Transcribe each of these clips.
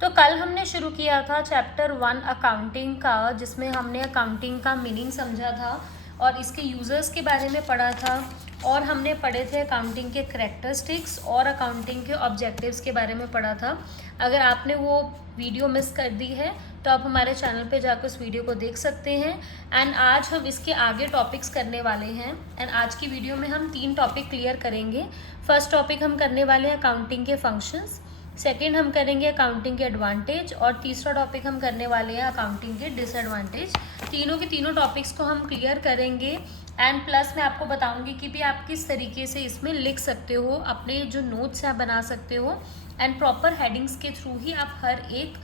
तो कल हमने शुरू किया था चैप्टर 1 अकाउंटिंग का, जिसमें हमने अकाउंटिंग का मीनिंग समझा था और इसके यूज़र्स के बारे में पढ़ा था, और हमने पढ़े थे अकाउंटिंग के करैक्टरिस्टिक्स और अकाउंटिंग के ऑब्जेक्टिव्स के बारे में पढ़ा था। अगर आपने वो वीडियो मिस कर दी है तो आप हमारे चैनल पे जाकर उस वीडियो को देख सकते हैं। एंड आज हम इसके आगे टॉपिक्स करने वाले हैं। एंड आज की वीडियो में हम 3 टॉपिक क्लियर करेंगे। फर्स्ट टॉपिक हम करने वाले हैं अकाउंटिंग के फंक्शंस, सेकेंड हम करेंगे अकाउंटिंग के एडवांटेज, और तीसरा टॉपिक हम करने वाले हैं अकाउंटिंग के डिसएडवांटेज। तीनों के तीनों टॉपिक्स को हम क्लियर करेंगे। एंड प्लस मैं आपको बताऊंगी कि भी आप किस तरीके से इसमें लिख सकते हो, अपने जो नोट्स हैं बना सकते हो, एंड प्रॉपर हेडिंग्स के थ्रू ही आप हर एक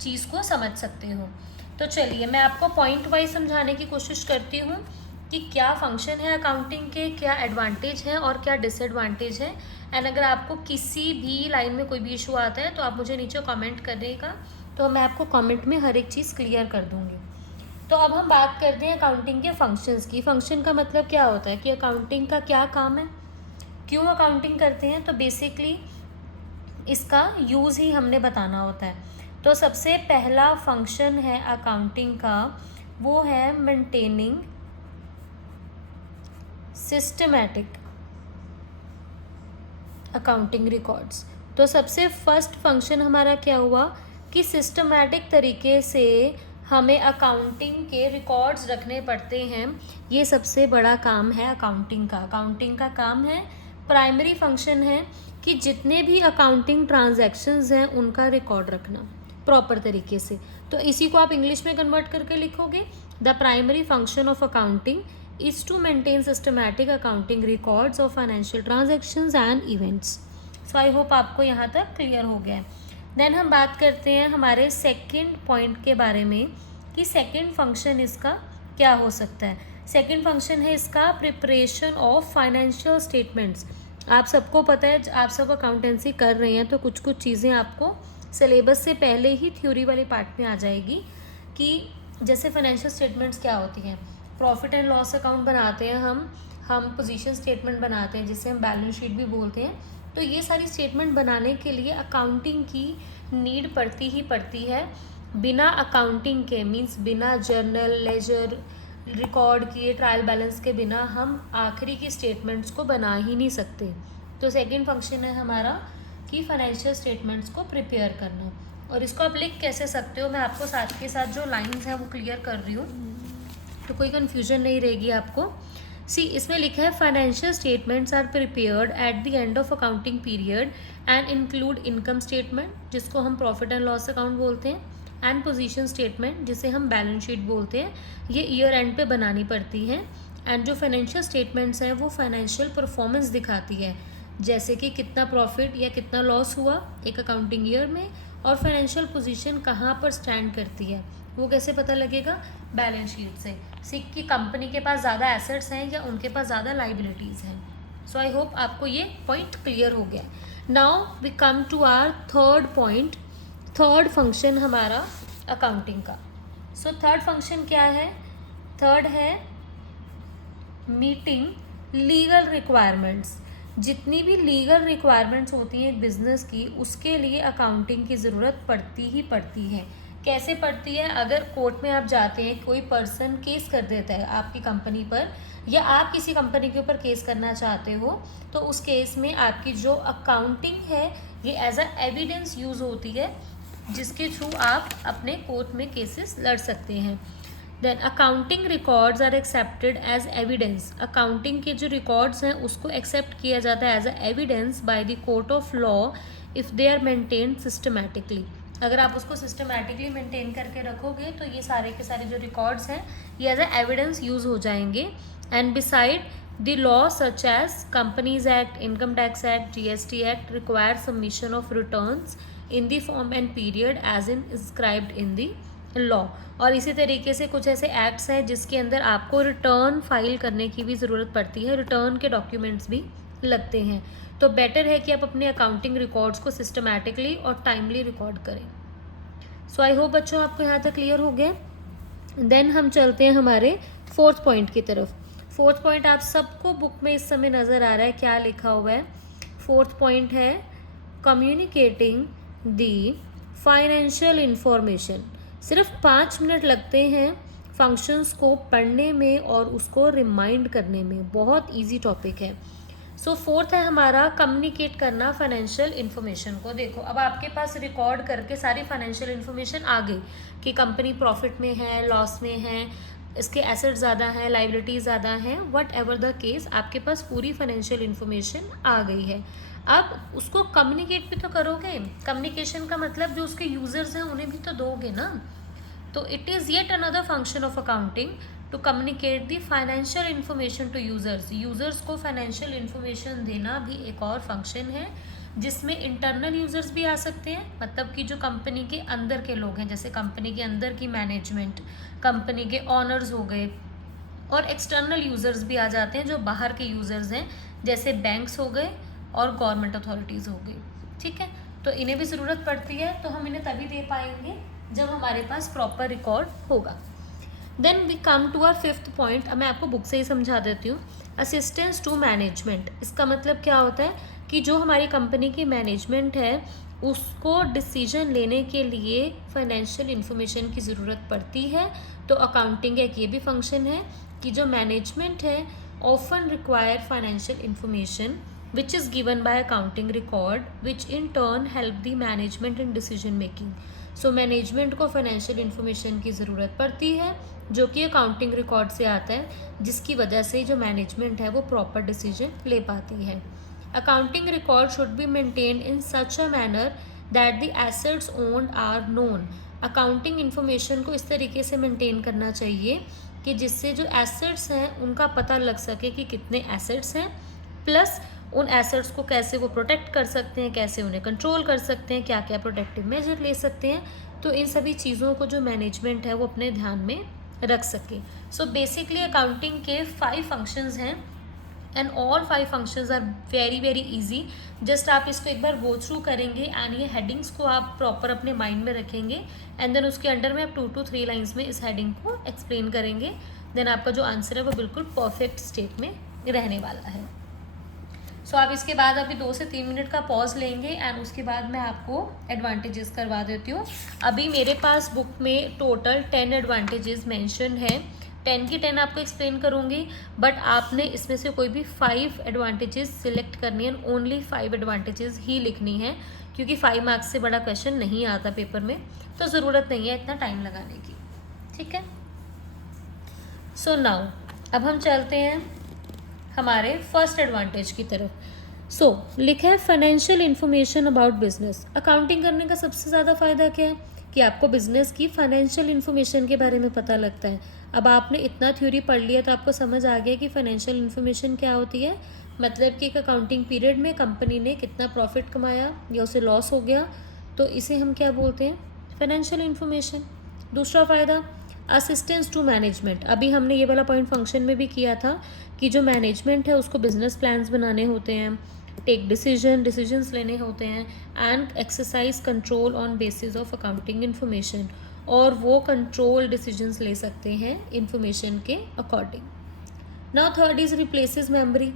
चीज़ को समझ सकते हो। तो चलिए मैं आपको पॉइंट वाइज समझाने की कोशिश करती हूँ कि क्या फंक्शन है अकाउंटिंग के, क्या एडवांटेज है और क्या डिसएडवांटेज है। एंड अगर आपको किसी भी लाइन में कोई भी इशू आता है तो आप मुझे नीचे कमेंट करिएगा, तो मैं आपको कमेंट में हर एक चीज़ क्लियर कर दूँगी। तो अब हम बात करते हैं अकाउंटिंग के फंक्शंस की। फंक्शन का मतलब क्या होता है कि अकाउंटिंग का क्या काम है, क्यों अकाउंटिंग करते हैं। तो बेसिकली इसका यूज़ ही हमने बताना होता है। तो सबसे पहला फंक्शन है अकाउंटिंग का, वो है मेंटेनिंग सिस्टमैटिक अकाउंटिंग रिकॉर्ड्स। तो सबसे फर्स्ट फंक्शन हमारा क्या हुआ कि सिस्टमैटिक तरीके से हमें अकाउंटिंग के रिकॉर्ड्स रखने पड़ते हैं। ये सबसे बड़ा काम है अकाउंटिंग का। अकाउंटिंग का काम है, प्राइमरी फंक्शन है कि जितने भी अकाउंटिंग ट्रांजैक्शंस हैं उनका रिकॉर्ड रखना प्रॉपर तरीके से। तो इसी को आप इंग्लिश में कन्वर्ट करके लिखोगे, the primary function of accounting is to maintain systematic accounting records of financial transactions and events. So I hope आपको यहाँ तक क्लियर हो गया है। देन हम बात करते हैं हमारे सेकंड पॉइंट के बारे में कि सेकंड फंक्शन इसका क्या हो सकता है। सेकंड फंक्शन है इसका प्रिपरेशन ऑफ फाइनेंशियल स्टेटमेंट्स। आप सबको पता है, आप सब अकाउंटेंसी कर रहे हैं तो कुछ कुछ चीज़ें आपको सिलेबस से पहले ही थ्योरी वाले पार्ट में आ जाएगी कि जैसे फाइनेंशियल स्टेटमेंट्स क्या होती हैं। प्रॉफिट एंड लॉस अकाउंट बनाते हैं हम पोजीशन स्टेटमेंट बनाते हैं जिसे हम बैलेंस शीट भी बोलते हैं। तो ये सारी स्टेटमेंट बनाने के लिए अकाउंटिंग की नीड पड़ती ही पड़ती है। बिना अकाउंटिंग के मींस बिना जर्नल लेजर रिकॉर्ड किए ट्रायल बैलेंस के बिना हम आखिरी की स्टेटमेंट्स को बना ही नहीं सकते। तो सेकेंड फंक्शन है हमारा कि फाइनेंशियल स्टेटमेंट्स को प्रिपेयर करना। और इसको आप लिख कैसे सकते हो, मैं आपको साथ के साथ जो लाइन्स हैं वो क्लियर कर रही हूँ तो कोई कन्फ्यूजन नहीं रहेगी आपको। सी इसमें लिखा है financial statements are prepared at the end of accounting period and include income statement जिसको हम प्रॉफिट एंड लॉस अकाउंट बोलते हैं, एंड पोजीशन स्टेटमेंट जिसे हम बैलेंस शीट बोलते हैं। ये ईयर एंड पे बनानी पड़ती हैं। एंड जो फाइनेंशियल स्टेटमेंट्स हैं वो फाइनेंशियल परफॉर्मेंस दिखाती है, जैसे कि कितना प्रॉफिट या कितना लॉस हुआ एक अकाउंटिंग ईयर में, और फाइनेंशियल पोजीशन कहाँ पर स्टैंड करती है वो कैसे पता लगेगा, बैलेंस शीट से। सिक की कंपनी के पास ज़्यादा एसेट्स हैं या उनके पास ज़्यादा लाइबिलिटीज़ हैं। सो आई होप आपको ये पॉइंट क्लियर हो गया। Now we come to our third point, third function हमारा अकाउंटिंग का। सो थर्ड फंक्शन क्या है, थर्ड है मीटिंग लीगल रिक्वायरमेंट्स। जितनी भी लीगल रिक्वायरमेंट्स होती हैं बिजनेस की, उसके लिए अकाउंटिंग की ज़रूरत पड़ती ही पड़ती है। कैसे पड़ती है, अगर कोर्ट में आप जाते हैं, कोई पर्सन केस कर देता है आपकी कंपनी पर, या आप किसी कंपनी के ऊपर केस करना चाहते हो, तो उस केस में आपकी जो अकाउंटिंग है ये एज अ एविडेंस यूज़ होती है, जिसके थ्रू आप अपने कोर्ट में केसेस लड़ सकते हैं। Then accounting records are accepted as evidence. Accounting के जो रिकॉर्ड्स हैं उसको एक्सेप्ट किया जाता है as a evidence by the court of law if they are maintained systematically. अगर आप उसको सिस्टमैटिकली मेंटेन करके रखोगे तो ये सारे के सारे जो रिकॉर्ड्स हैं ये एज अ एविडेंस यूज़ हो जाएंगे। And beside the law such as companies act, income tax act, GST act require submission of returns in the form and period as in inscribed in the law. और इसी तरीके से कुछ ऐसे acts हैं जिसके अंदर आपको रिटर्न फाइल करने की भी ज़रूरत पड़ती है, रिटर्न के डॉक्यूमेंट्स भी लगते हैं। तो बेटर है कि आप अपने अकाउंटिंग रिकॉर्ड्स को सिस्टमैटिकली और टाइमली रिकॉर्ड करें। सो आई होप बच्चों आपको यहाँ तक क्लियर हो गया। देन हम चलते हैं हमारे फोर्थ पॉइंट की तरफ। फोर्थ पॉइंट आप सबको बुक में इस समय नज़र आ रहा है, क्या लिखा हुआ है। फोर्थ पॉइंट है कम्युनिकेटिंग दी फाइनेंशियल इंफॉर्मेशन। सिर्फ 5 मिनट लगते हैं फंक्शंस को पढ़ने में और उसको रिमाइंड करने में। बहुत इजी टॉपिक है। सो फोर्थ है हमारा कम्युनिकेट करना फाइनेंशियल इन्फॉर्मेशन को। देखो अब आपके पास रिकॉर्ड करके सारी फाइनेंशियल इन्फॉर्मेशन आ गई कि कंपनी प्रॉफिट में है, लॉस में है, इसके एसेट्स ज़्यादा हैं, लाइबिलिटीज ज़्यादा हैं, वट एवर द केस, आपके पास पूरी फाइनेंशियल इन्फॉर्मेशन आ गई है। अब उसको कम्युनिकेट भी तो करोगे। कम्युनिकेशन का मतलब जो उसके यूजर्स हैं उन्हें भी तो दोगे ना। तो it is yet another function of accounting to communicate the financial information to users. Users को फाइनेंशियल इन्फॉर्मेशन देना भी एक और फंक्शन है, जिसमें इंटरनल यूजर्स भी आ सकते हैं, मतलब कि जो कंपनी के अंदर के लोग हैं, जैसे कंपनी के अंदर की मैनेजमेंट, कंपनी के ऑनर्स हो गए, और एक्सटर्नल यूजर्स भी आ जाते हैं जो बाहर के यूजर्स हैं, जैसे बैंक्स हो गए और गवर्नमेंट अथॉरिटीज़ हो गई। ठीक है, तो इन्हें भी ज़रूरत पड़ती है, तो हम इन्हें तभी दे पाएंगे जब हमारे पास प्रॉपर रिकॉर्ड होगा। Then we come to our fifth point. अब मैं आपको बुक से ही समझा देती हूँ। असिस्टेंस टू मैनेजमेंट, इसका मतलब क्या होता है कि जो हमारी कंपनी की मैनेजमेंट है उसको डिसीजन लेने के लिए फाइनेंशियल इन्फॉर्मेशन की ज़रूरत पड़ती है। तो अकाउंटिंग एक ये भी फंक्शन है कि जो मैनेजमेंट है often require financial information which is given by accounting record which in turn help the management in decision making। So management को फाइनेंशियल इन्फॉर्मेशन की ज़रूरत पड़ती है जो कि अकाउंटिंग रिकॉर्ड से आता है, जिसकी वजह से जो मैनेजमेंट है वो प्रॉपर डिसीजन ले पाती है। Accounting record should be maintained in such a manner that the assets owned are known. Accounting information को इस तरीके से मेंटेन करना चाहिए कि जिससे जो एसेट्स हैं उनका पता लग सके कि कितने एसेट्स हैं, प्लस उन एसेट्स को कैसे वो प्रोटेक्ट कर सकते हैं, कैसे उन्हें कंट्रोल कर सकते हैं, क्या क्या प्रोटेक्टिव मेजर ले सकते हैं। तो इन सभी चीज़ों को जो मैनेजमेंट है वो अपने ध्यान में रख सके। सो बेसिकली अकाउंटिंग के 5 फंक्शंस हैं and all 5 functions are very very easy. Just आप इसको एक बार गो थ्रू करेंगे एंड ये हेडिंग्स को आप प्रॉपर अपने माइंड में रखेंगे एंड देन उसके अंडर में आप 2 to 3 लाइन्स में इस हेडिंग को एक्सप्लेन करेंगे। देन आपका जो आंसर है वो बिल्कुल परफेक्ट स्टेट में रहने वाला है। सो आप इसके बाद अभी 2 से 3 मिनट का पॉज लेंगे एंड उसके बाद मैं आपको एडवांटेजेस करवा देती हूँ। अभी मेरे पास बुक में टोटल 10 एडवांटेजेस मेंशन है। 10 की 10 आपको एक्सप्लेन करूँगी, बट आपने इसमें से कोई भी 5 एडवांटेजेस सिलेक्ट करनी है, ओनली 5 एडवांटेजेस ही लिखनी है, क्योंकि 5 मार्क्स से बड़ा क्वेश्चन नहीं आता पेपर में, तो ज़रूरत नहीं है इतना टाइम लगाने की। ठीक है, सो नाउ अब हम चलते हैं हमारे फर्स्ट एडवांटेज की तरफ। सो लिखा है financial information about business. Accounting करने का सबसे ज़्यादा फ़ायदा क्या है कि आपको बिजनेस की फाइनेंशियल इन्फॉर्मेशन के बारे में पता लगता है। अब आपने इतना थ्योरी पढ़ लिया तो आपको समझ आ गया कि फाइनेंशियल इन्फॉर्मेशन क्या होती है। मतलब कि एक अकाउंटिंग पीरियड में कंपनी ने कितना प्रॉफिट कमाया या उसे लॉस हो गया, तो इसे हम क्या बोलते हैं, फाइनेंशियल इन्फॉर्मेशन। दूसरा फ़ायदा असिस्टेंस टू मैनेजमेंट। अभी हमने ये वाला पॉइंट फंक्शन में भी किया था कि जो मैनेजमेंट है उसको बिजनेस प्लान्स बनाने होते हैं, टेक डिसीजंस लेने होते हैं and exercise control on basis of accounting information, और वो कंट्रोल डिसीजंस ले सकते हैं इन्फॉर्मेशन के according. Now third is replaces memory.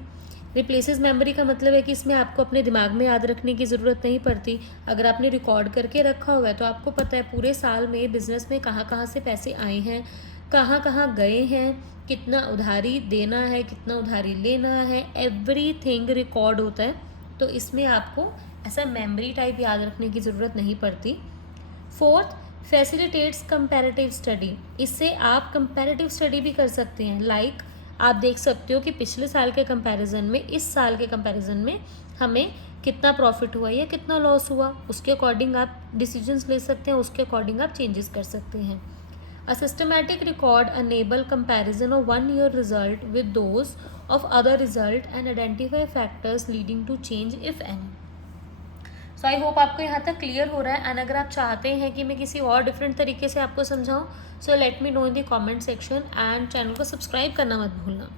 Replaces memory का मतलब है कि इसमें आपको अपने दिमाग में याद रखने की ज़रूरत नहीं पड़ती। अगर आपने रिकॉर्ड करके रखा हुआ है तो आपको पता है पूरे साल में बिजनेस में कहाँ कहाँ से पैसे आए हैं, कहाँ कहाँ गए हैं, कितना उधारी देना है, कितना उधारी लेना है, एवरीथिंग रिकॉर्ड होता है। तो इसमें आपको ऐसा मेमोरी टाइप याद रखने की ज़रूरत नहीं पड़ती। Fourth, facilitates comparative study. इससे आप कंपैरेटिव स्टडी भी कर सकते हैं। लाइक आप देख सकते हो कि पिछले साल के कंपैरिजन में इस साल के कंपैरिजन में हमें कितना प्रॉफिट हुआ या कितना लॉस हुआ, उसके अकॉर्डिंग आप डिसीजंस ले सकते हैं, उसके अकॉर्डिंग आप चेंजेस कर सकते हैं। A systematic record enable comparison of one year result with those of other result and identify factors leading to change if any। So I hope आपको यहाँ तक क्लियर हो रहा है। एंड अगर आप चाहते हैं कि मैं किसी और डिफरेंट तरीके से आपको समझाऊँ, so let me know in the comment section and channel को सब्सक्राइब करना मत भूलना।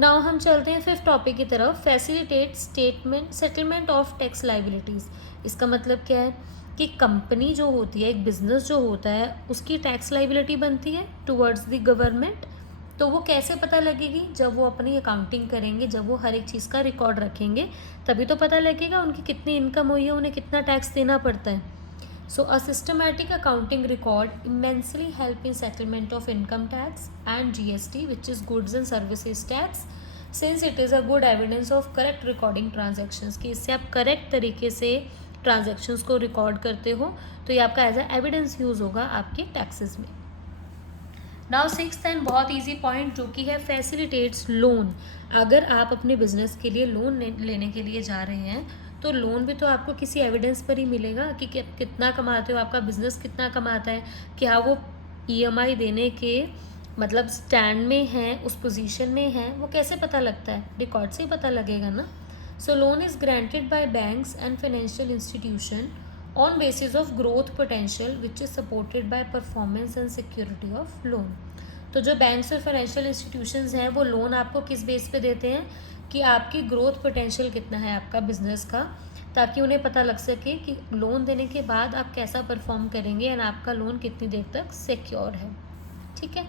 नाउ हम चलते हैं फिफ्थ टॉपिक की तरफ, facilitate settlement of tax liabilities. इसका मतलब क्या है कि कंपनी जो होती है, एक बिजनेस जो होता है, उसकी टैक्स लाइबिलिटी बनती है टुवर्ड्स द गवर्नमेंट। तो वो कैसे पता लगेगी, जब वो अपनी अकाउंटिंग करेंगे, जब वो हर एक चीज़ का रिकॉर्ड रखेंगे, तभी तो पता लगेगा उनकी कितनी इनकम हुई है, उन्हें कितना टैक्स देना पड़ता है। So a systematic accounting record immensely help in settlement of income tax and GST, which is goods and services tax, since it is a good evidence of correct recording transactions, कि इससे आप correct तरीके से transactions को record करते हो, तो ये आपका एज अ एविडेंस यूज़ होगा आपके टैक्सेस में. नाउ सिक्स्थ एंड बहुत ईजी पॉइंट जो कि है फैसिलिटेट्स लोन. अगर आप अपने बिजनेस के लिए लोन लेने के लिए जा रहे हैं तो लोन भी तो आपको किसी एविडेंस पर ही मिलेगा कि कितना कमाते हो, आपका बिजनेस कितना कमाता है, क्या वो EMI देने के मतलब स्टैंड में है, उस पोजीशन में है, वो कैसे पता लगता है? रिकॉर्ड से ही पता लगेगा ना. So loan is granted by banks and financial institution on basis of growth potential which is supported by performance and security of loan. तो जो बैंक्स और फाइनेंशियल इंस्टीट्यूशंस हैं वो लोन आपको किस बेस पे देते हैं कि आपकी ग्रोथ पोटेंशियल कितना है आपका बिजनेस का, ताकि उन्हें पता लग सके कि लोन देने के बाद आप कैसा परफॉर्म करेंगे एंड आपका लोन कितनी देर तक सिक्योर है. ठीक है.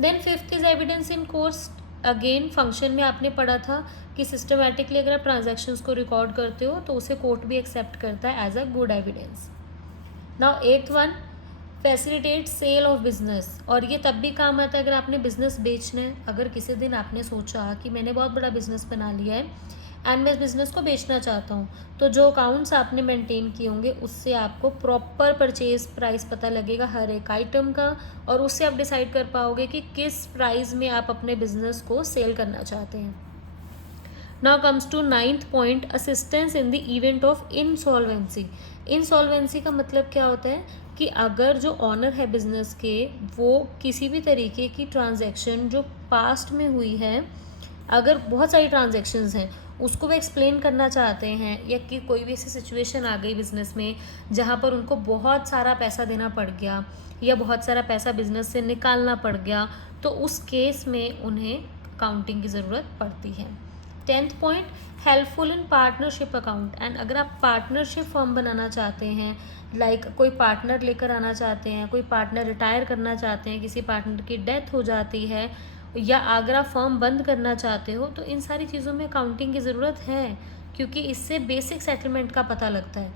Then fifth is evidence in course. Again function में आपने पढ़ा था कि सिस्टमेटिकली अगर आप ट्रांजैक्शंस को रिकॉर्ड करते हो तो उसे कोर्ट भी एक्सेप्ट करता है as a good evidence. Now eighth one, facilitate sale of business. और ये तब भी काम आता है अगर आपने बिजनेस बेचना है. अगर किसी दिन आपने सोचा कि मैंने बहुत बड़ा बिजनेस बना लिया है एंड मैं इस बिज़नेस को बेचना चाहता हूँ, तो जो अकाउंट्स आपने मेंटेन किए होंगे उससे आपको प्रॉपर परचेज प्राइस पता लगेगा हर एक आइटम का, और उससे आप डिसाइड कर पाओगे कि किस प्राइस में आप अपने बिजनेस को सेल करना चाहते हैं. Now comes to ninth point, assistance in the event of insolvency. Insolvency का मतलब क्या होता है कि अगर जो ऑनर है बिजनेस के वो किसी भी तरीके की ट्रांजैक्शन जो पास्ट में हुई है, अगर बहुत सारी ट्रांजैक्शंस हैं उसको वो एक्सप्लेन करना चाहते हैं, या कि कोई भी ऐसी सिचुएशन आ गई बिजनेस में जहाँ पर उनको बहुत सारा पैसा देना पड़ गया या बहुत सारा पैसा बिजनेस से निकालना पड़ गया, तो उस केस में उन्हें अकाउंटिंग की ज़रूरत पड़ती है. Tenth point, helpful in partnership account. And अगर आप पार्टनरशिप फर्म बनाना चाहते हैं, लाइक कोई पार्टनर लेकर आना चाहते हैं, कोई पार्टनर रिटायर करना चाहते हैं, किसी पार्टनर की डेथ हो जाती है, या अगर आप फर्म बंद करना चाहते हो, तो इन सारी चीज़ों में अकाउंटिंग की ज़रूरत है, क्योंकि इससे बेसिक सेटलमेंट का पता लगता है.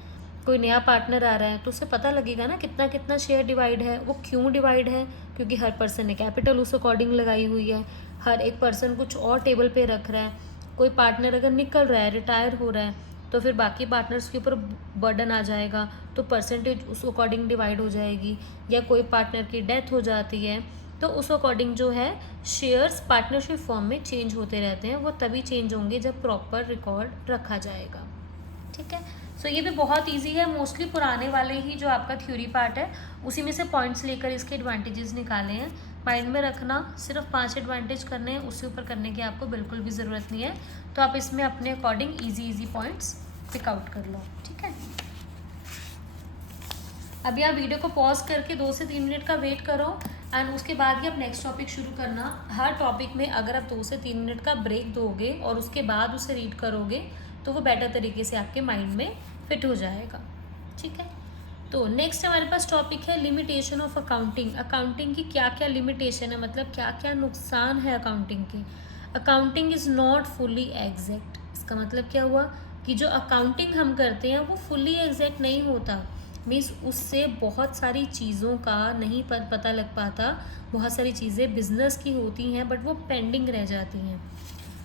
कोई नया पार्टनर आ रहा है तो उससे पता लगेगा ना कितना कितना शेयर डिवाइड है, वो क्यों डिवाइड है, क्योंकि हर पर्सन ने कैपिटल उस अकॉर्डिंग लगाई हुई है, हर एक पर्सन कुछ और टेबल पे रख रहा है. कोई पार्टनर अगर निकल रहा है, रिटायर हो रहा है, तो फिर बाकी पार्टनर्स के ऊपर बर्डन आ जाएगा, तो परसेंटेज उस अकॉर्डिंग डिवाइड हो जाएगी. या कोई पार्टनर की डेथ हो जाती है तो उस अकॉर्डिंग जो है शेयर्स पार्टनरशिप फॉर्म में चेंज होते रहते हैं. वो तभी चेंज होंगे जब प्रॉपर रिकॉर्ड रखा जाएगा. ठीक है. सो ये भी बहुत इजी है. मोस्टली पुराने वाले ही जो आपका थ्योरी पार्ट है उसी में से पॉइंट्स लेकर इसके एडवांटेजेस निकाले हैं. माइंड में रखना, सिर्फ 5 एडवांटेज करने हैं, उससे ऊपर करने की आपको बिल्कुल भी ज़रूरत नहीं है. तो आप इसमें अपने according easy points pick out कर लो. ठीक है. अभी आप वीडियो को पॉज करके 2 से 3 मिनट का वेट करो एंड उसके बाद ही आप नेक्स्ट टॉपिक शुरू करना. हर टॉपिक में अगर आप 2 से 3 मिनट का ब्रेक दोगे और उसके बाद उसे रीड करोगे तो वो बेटर तरीके से आपके माइंड में फिट हो जाएगा. ठीक है. तो नेक्स्ट हमारे पास टॉपिक है लिमिटेशन ऑफ अकाउंटिंग. अकाउंटिंग की क्या क्या लिमिटेशन है, मतलब क्या क्या नुकसान है अकाउंटिंग के. Accounting is not fully exact. इसका मतलब क्या हुआ कि जो अकाउंटिंग हम करते हैं वो फुली एग्जैक्ट नहीं होता. मीन्स उससे बहुत सारी चीज़ों का नहीं पता लग पाता. बहुत सारी चीज़ें बिजनेस की होती हैं बट वो पेंडिंग रह जाती हैं.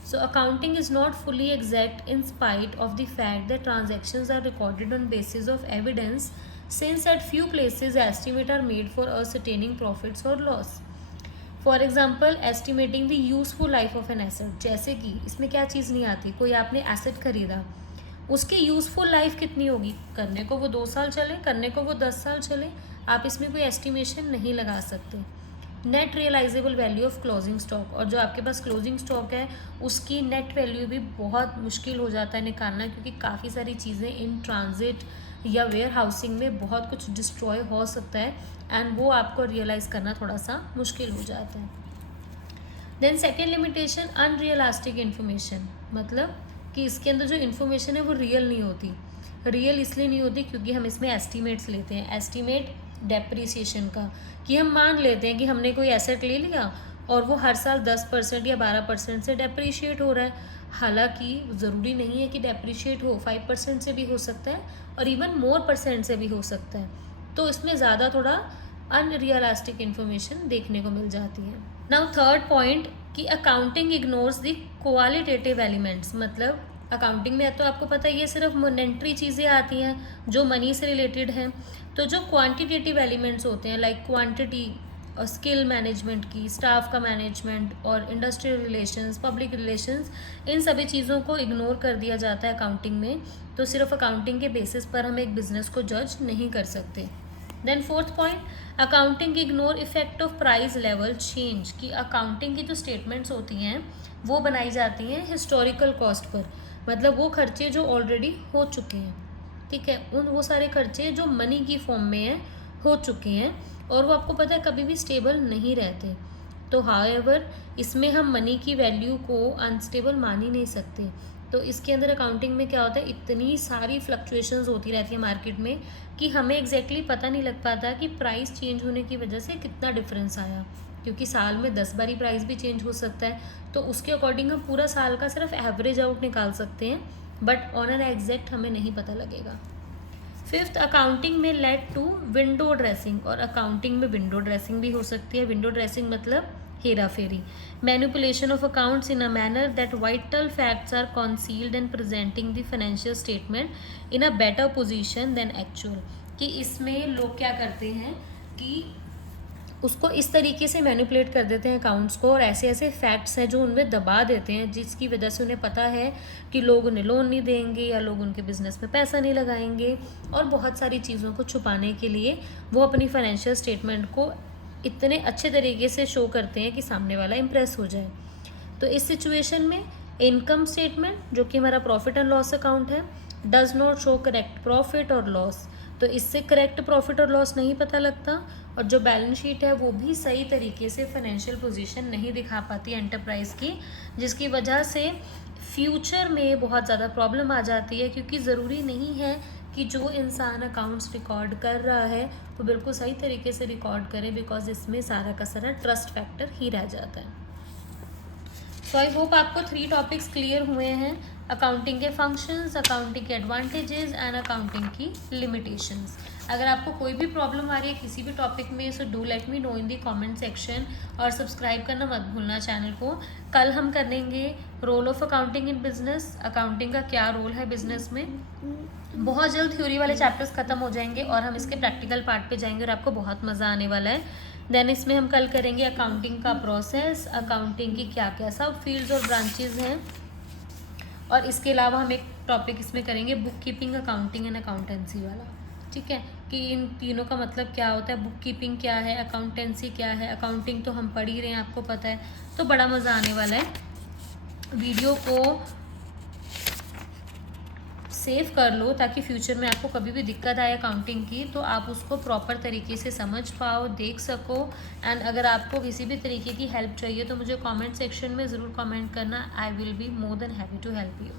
So accounting is not fully exact in spite of the fact that transactions are recorded on basis of evidence, since at few places estimates are made for ascertaining profits or loss. For example, estimating the useful life of an asset. जैसे कि इसमें क्या चीज़ नहीं आती, कोई आपने asset खरीदा, उसकी यूज़फुल लाइफ कितनी होगी, करने को वो 2 साल चले, करने को वो 10 साल चले, आप इसमें कोई एस्टिमेशन नहीं लगा सकते. Net realisable value of closing stock. और जो आपके पास क्लोजिंग स्टॉक है उसकी नेट वैल्यू भी बहुत मुश्किल हो जाता है निकालना, क्योंकि काफ़ी सारी चीज़ें इन ट्रांजिट या वेयर हाउसिंग में बहुत कुछ डिस्ट्रॉय हो सकता है एंड वो आपको रियलाइज़ करना थोड़ा सा मुश्किल हो जाता है. Then second limitation, unrealistic information. मतलब कि इसके अंदर जो इन्फॉर्मेशन है वो रियल नहीं होती. रियल इसलिए नहीं होती क्योंकि हम इसमें एस्टीमेट्स लेते हैं. एस्टीमेट डेप्रिसिएशन का, कि हम मान लेते हैं कि हमने कोई एसेट ले लिया और वो हर साल 10% या 12% से डेप्रिशिएट हो रहा है. हालांकि ज़रूरी नहीं है कि डेप्रिशिएट हो, 5% से भी हो सकता है और इवन मोर परसेंट से भी हो सकता है. तो इसमें ज़्यादा थोड़ा अनरियलिस्टिक इन्फॉर्मेशन देखने को मिल जाती है। नाउ थर्ड पॉइंट कि accounting ignores the qualitative elements, मतलब अकाउंटिंग में तो आपको पता है ये सिर्फ मॉनेटरी चीज़ें आती हैं जो मनी से रिलेटेड हैं, तो जो क्वांटिटेटिव एलिमेंट्स होते हैं लाइक क्वांटिटी और स्किल मैनेजमेंट की, स्टाफ का मैनेजमेंट और इंडस्ट्रियल रिलेशंस, पब्लिक रिलेशंस, इन सभी चीज़ों को इग्नोर कर दिया जाता है अकाउंटिंग में। तो सिर्फ अकाउंटिंग के बेसिस पर हम एक बिजनेस को जज नहीं कर सकते। Then fourth point, accounting ignore effect of price level change, कि अकाउंटिंग की जो स्टेटमेंट्स होती हैं वो बनाई जाती हैं हिस्टोरिकल कॉस्ट पर, मतलब वो खर्चे जो ऑलरेडी हो चुके हैं, ठीक है, वो सारे खर्चे जो मनी की फॉर्म में हैं हो चुके हैं और वो आपको पता है कभी भी स्टेबल नहीं रहते। तो हाउएवर इसमें हम मनी की वैल्यू को अनस्टेबल मान ही नहीं सकते। तो इसके अंदर अकाउंटिंग में क्या होता है, इतनी सारी फ्लक्चुएशंस होती रहती है मार्केट में कि हमें एग्जैक्टली पता नहीं लग पाता कि प्राइस चेंज होने की वजह से कितना डिफरेंस आया, क्योंकि साल में 10 बारी प्राइस भी चेंज हो सकता है। तो उसके अकॉर्डिंग हम पूरा साल का सिर्फ एवरेज आउट निकाल सकते हैं, बट ऑन एन एग्जैक्ट हमें नहीं पता लगेगा। फिफ्थ, अकाउंटिंग में लेड टू विंडो ड्रेसिंग, और अकाउंटिंग में विंडो ड्रेसिंग भी हो सकती है। विंडो ड्रेसिंग मतलब हेरा फेरी, manipulation of accounts in a manner that vital facts are concealed and presenting the financial statement in a better position than actual, कि इसमें लोग क्या करते हैं कि उसको इस तरीके से मैनिपुलेट कर देते हैं अकाउंट्स को, और ऐसे ऐसे फैक्ट्स हैं जो उनमें दबा देते हैं जिसकी वजह से उन्हें पता है कि लोग उन्हें लोन नहीं देंगे या लोग उनके बिजनेस में पैसा नहीं लगाएंगे, और बहुत सारी चीज़ों को छुपाने के लिए वो अपनी फाइनेंशियल स्टेटमेंट को इतने अच्छे तरीके से शो करते हैं कि सामने वाला इम्प्रेस हो जाए। तो इस सिचुएशन में इनकम स्टेटमेंट, जो कि हमारा प्रॉफिट एंड लॉस अकाउंट है, does not show correct profit और लॉस, तो इससे करेक्ट प्रॉफिट और लॉस नहीं पता लगता, और जो बैलेंस शीट है वो भी सही तरीके से फाइनेंशियल पोजीशन नहीं दिखा पाती एंटरप्राइज की, जिसकी वजह से फ्यूचर में बहुत ज़्यादा प्रॉब्लम आ जाती है, क्योंकि ज़रूरी नहीं है कि जो इंसान अकाउंट्स रिकॉर्ड कर रहा है वो बिल्कुल सही तरीके से रिकॉर्ड करे, बिकॉज इसमें सारा का सारा ट्रस्ट फैक्टर ही रह जाता है। सो आई होप आपको 3 टॉपिक्स क्लियर हुए हैं, अकाउंटिंग के फंक्शंस, अकाउंटिंग के एडवांटेजेस एंड अकाउंटिंग की लिमिटेशंस। अगर आपको कोई भी प्रॉब्लम आ रही है किसी भी टॉपिक में, so do let me know in the comment section, और सब्सक्राइब करना मत भूलना चैनल को। कल हम करेंगे role of accounting in business, accounting का क्या रोल है बिजनेस में। बहुत जल्द थ्योरी वाले चैप्टर्स खत्म हो जाएंगे और हम इसके प्रैक्टिकल पार्ट पे जाएंगे और आपको बहुत मज़ा आने वाला है। देन इसमें हम कल करेंगे अकाउंटिंग का प्रोसेस, अकाउंटिंग की क्या क्या सब फील्ड्स और ब्रांचेज हैं, और इसके अलावा हम एक टॉपिक इसमें करेंगे book keeping, accounting and accountancy वाला, ठीक है, कि इन तीनों का मतलब क्या होता है, बुक कीपिंग क्या है, अकाउंटेंसी क्या है, अकाउंटिंग तो हम पढ़ ही रहे हैं आपको पता है, तो बड़ा मज़ा आने वाला है। वीडियो को सेव कर लो ताकि फ्यूचर में आपको कभी भी दिक्कत आए अकाउंटिंग की तो आप उसको प्रॉपर तरीके से समझ पाओ, देख सको। एंड अगर आपको किसी भी तरीके की हेल्प चाहिए तो मुझे कमेंट सेक्शन में ज़रूर कमेंट करना, I will be more than happy to help you.